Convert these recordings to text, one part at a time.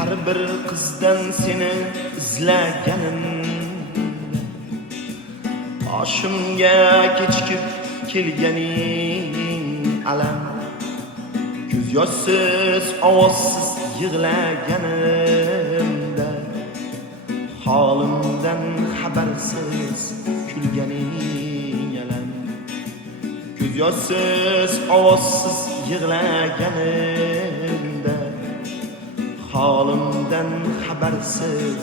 Har bir qizdan seni izlaganim, boshimga kechikib kelganing alam. Ko'z yoshsiz, ovozsiz yig'laganimda, holimdan xabarsiz kulganing alam. Ko'z yoshsiz, ovozsiz yig'laganimda, holimdan xabarsiz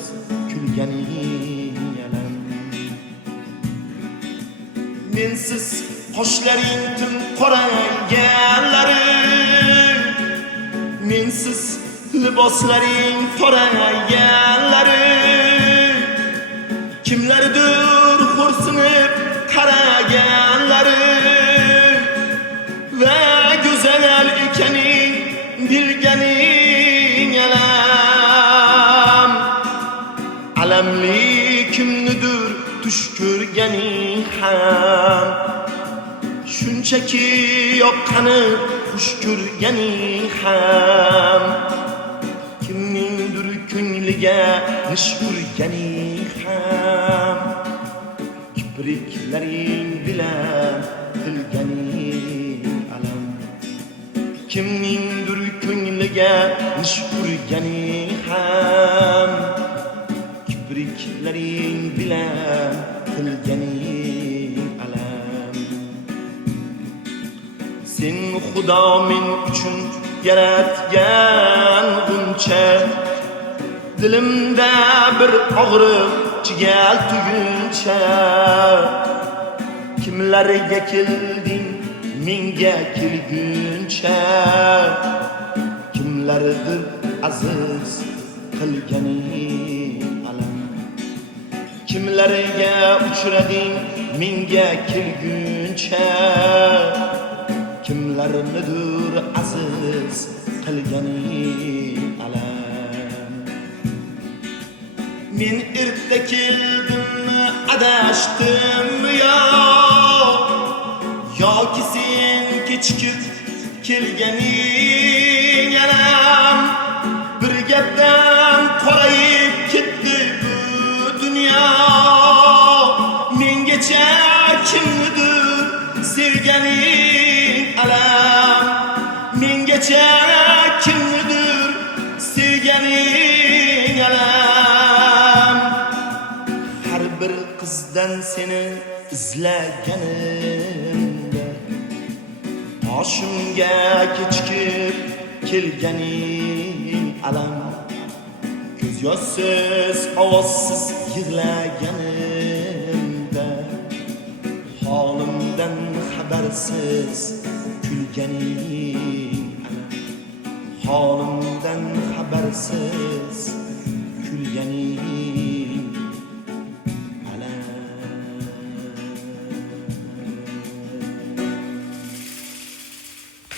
kulganing alam. Mensiz qoshlaring tun qorayganlari, mensiz liboslaring torayganlari, kimlardir xo'rsinib qaraganlari va go'zal ekaning bilganing alam. Alamli kimnidir tush ko'rganing ham, shunchaki yoqqani xush ko'rganing ham, kimningdir ko'ngliga nish urganing ham, kipriklaring bilan tilganing alam. Kimningdir ko'ngliga nish urganing ham, kipriklaring bilan tilganing alam. Sen Xudo men uchun yaratgan g'uncha, dilimda bir og'riq chigal tuguncha. Kimlarga kelding menga kelguncha, kimlardir aziz qilganing alam. Kimlarga uchrading menga kelguncha, kimlarnidir aziz qilganing alam. Men erta keldimmi, adashdimmi yoki sen kechikib kelganing alam. Bir gapdan qorayib ketdi bu dunyo, mengacha kimnidir sevganing alam. Mengacha kimnidir sevganing alam. Har bir qizdan seni izlaganimda, boshimga kechikib kelganing alam. Ko'z yoshsiz, ovozsiz yig'laganimda, holimdan xabarsiz kulganing alam. Holimdan xabarsiz kulganing